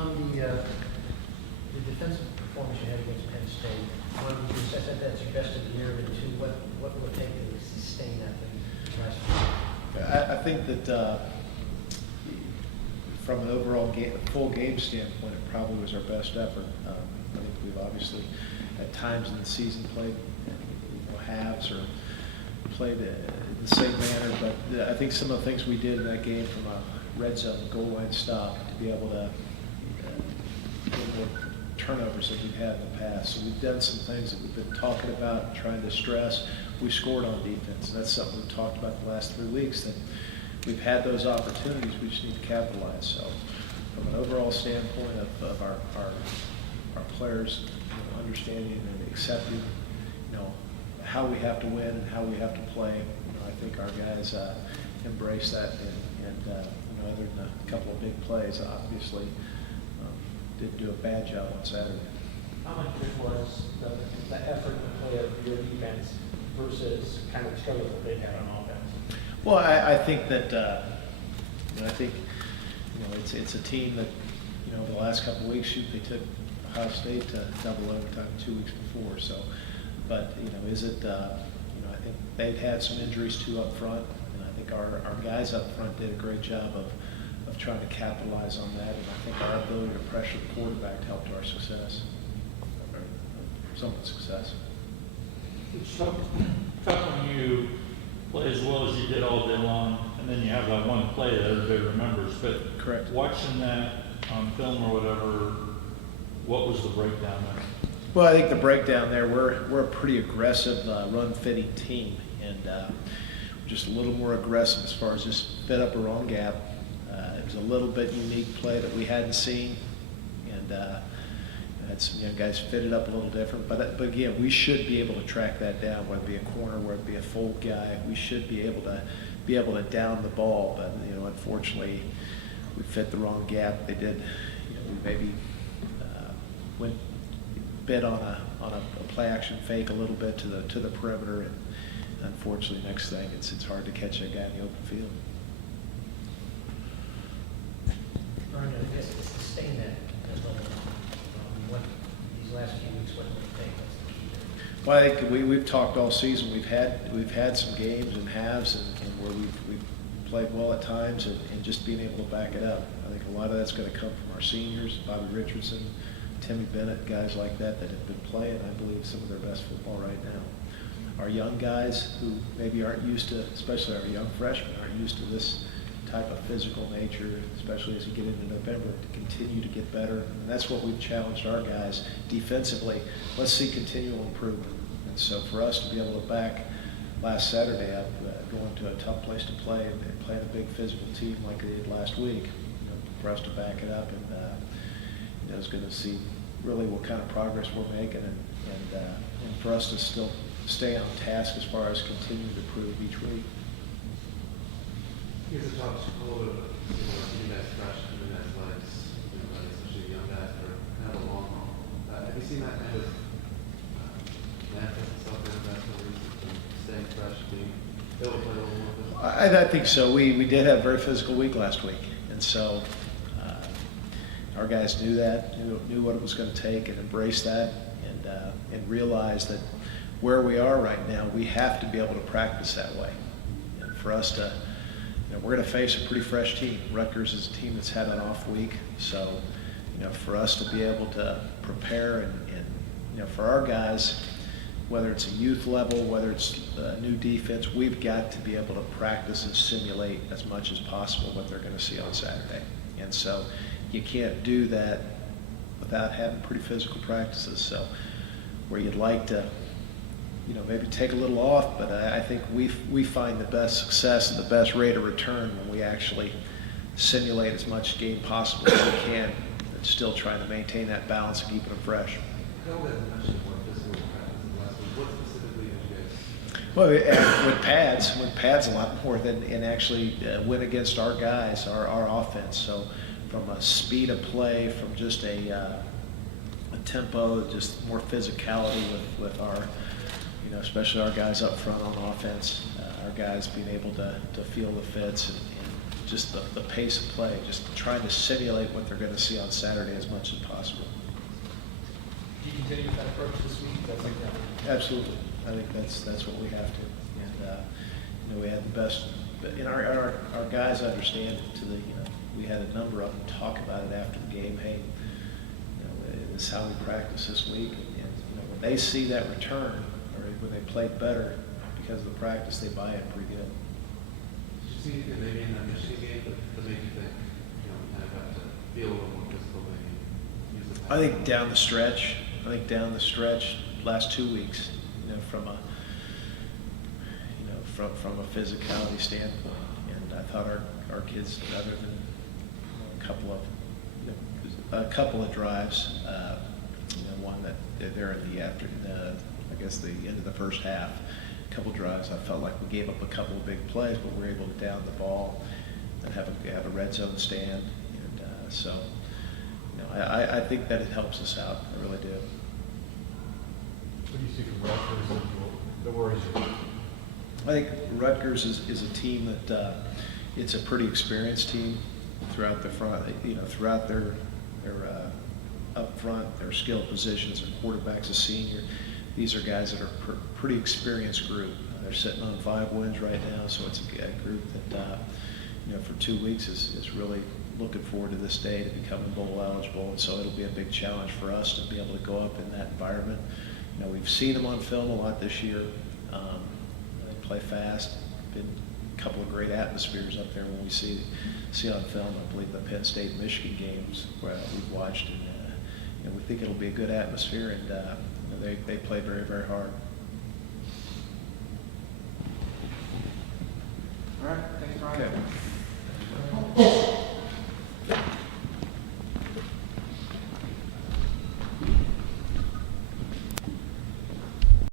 The defensive performance you had against Penn State, one, you said that's your best of the year, and two, what will it take to sustain that last year? I think that from an overall full game standpoint, it probably was our best effort. I think we've obviously at times in the season played halves or played in the same manner, but I think some of the things we did in that game from a red zone goal line stop to be able to get more turnovers than we've had in the past. So we've done some things that we've been talking about and trying to stress. We scored on defense, and that's something we've talked about the last 3 weeks, that we've had those opportunities, we just need to capitalize. So from an overall standpoint of our players understanding and accepting how we have to win and how we have to play, I think our guys embrace that, and other than a couple of big plays, obviously didn't do a bad job on Saturday. How much of it was the effort to play of your defense versus kind of struggles that they've had on offense? Well, I think that it's a team that the last couple of weeks they took Ohio State to double overtime 2 weeks before. So, but is it? I think they've had some injuries too up front, and I think our guys up front did a great job of trying to capitalize on that, and I think our ability to pressure the quarterback helped our success, or somewhat success. It's tough when you play as well as you did all day long, and then you have that one play that everybody remembers. But correct. Watching that on film or whatever, what was the breakdown there? Well, I think the breakdown there, we're a pretty aggressive run-fitting team, and just a little more aggressive as far as just fit up a wrong gap. It was a little bit unique play that we hadn't seen, and had some guys fit it up a little different. But again, we should be able to track that down, whether it be a corner, whether it be a full guy. We should be able to down the ball. But unfortunately, we fit the wrong gap. They did. We maybe went bit on a play action fake a little bit to the perimeter, and unfortunately, next thing it's hard to catch that guy in the open field. Brian, I guess to sustain that level, what these last few weeks, what do you think? What's the key there? Well, I think we've talked all season. We've had some games and halves and where we've played well at times and just being able to back it up. I think a lot of that's going to come from our seniors, Bobby Richardson, Timmy Bennett, guys like that have been playing, I believe, some of their best football right now. Our young guys who maybe aren't used to, especially our young freshmen, aren't used to this type of physical nature, especially as you get into November, to continue to get better. And that's what we've challenged our guys defensively. Let's see continual improvement. And so for us to be able to back last Saturday up, going to a tough place to play and playing a big physical team like they did last week, for us to back it up and is going to see really what kind of progress we're making, and for us to still stay on task as far as continuing to improve each week. You guys have talked a little bit about you guys freshmen and athletics, especially young guys that are kind of a long haul. Have you seen that kind of manifest itself in the best ways of staying fresh, being able to play a little more? I think so. We did have a very physical week last week, and so our guys knew that, knew what it was going to take, and embraced that, and realized that where we are right now, we have to be able to practice that way. And for us to, we're going to face a pretty fresh team. Rutgers is a team that's had an off week, so for us to be able to prepare and for our guys, whether it's a youth level, whether it's a new defense, we've got to be able to practice and simulate as much as possible what they're going to see on Saturday. And so you can't do that without having pretty physical practices. So where you'd like to, maybe take a little off, but I think we find the best success and the best rate of return when we actually simulate as much game possible as we can, and still trying to maintain that balance and keeping them fresh. I know that you mentioned more physical practice last week. What specifically did you guys? Well, with pads a lot more than and actually win against our guys, our offense. So from a speed of play, from just a tempo, just more physicality with our, especially our guys up front on offense, our guys being able to feel the fits and just the pace of play, just trying to simulate what they're going to see on Saturday as much as possible. Do you continue with that approach this week? That's like that. Absolutely. I think that's what we have to. And, we had the best, and our guys understand it to the, we had a number of them talk about it after the game. Hey, this is how we practice this week. And when they see that return, or when they play better because of the practice, they buy in pretty good. Did you see anything maybe in that Michigan game that made you think, kind of have to be a little more physical, maybe use the I think down the stretch, last 2 weeks, from a from a physicality standpoint, and I thought our kids, other than a couple of drives, one that they're in the I guess the end of the first half, a couple drives, I felt like we gave up a couple of big plays, but we were able to down the ball and have a red zone stand, and so I think that it helps us out. I really do. What do you see from Rutgers that worries you? I think Rutgers is a team that it's a pretty experienced team throughout the front. Throughout their up front, their skill positions, their quarterback's a senior. These are guys that are pretty experienced group. They're sitting on 5 wins right now, so it's a group that for 2 weeks is really looking forward to this day to becoming bowl eligible, and so it'll be a big challenge for us to be able to go up in that environment. We've seen them on film a lot this year. They play fast. Been a couple of great atmospheres up there when we see on film. I believe the Penn State Michigan games where we've watched, and we think it'll be a good atmosphere, and they play very, very hard. All right, thanks, Brian. Okay.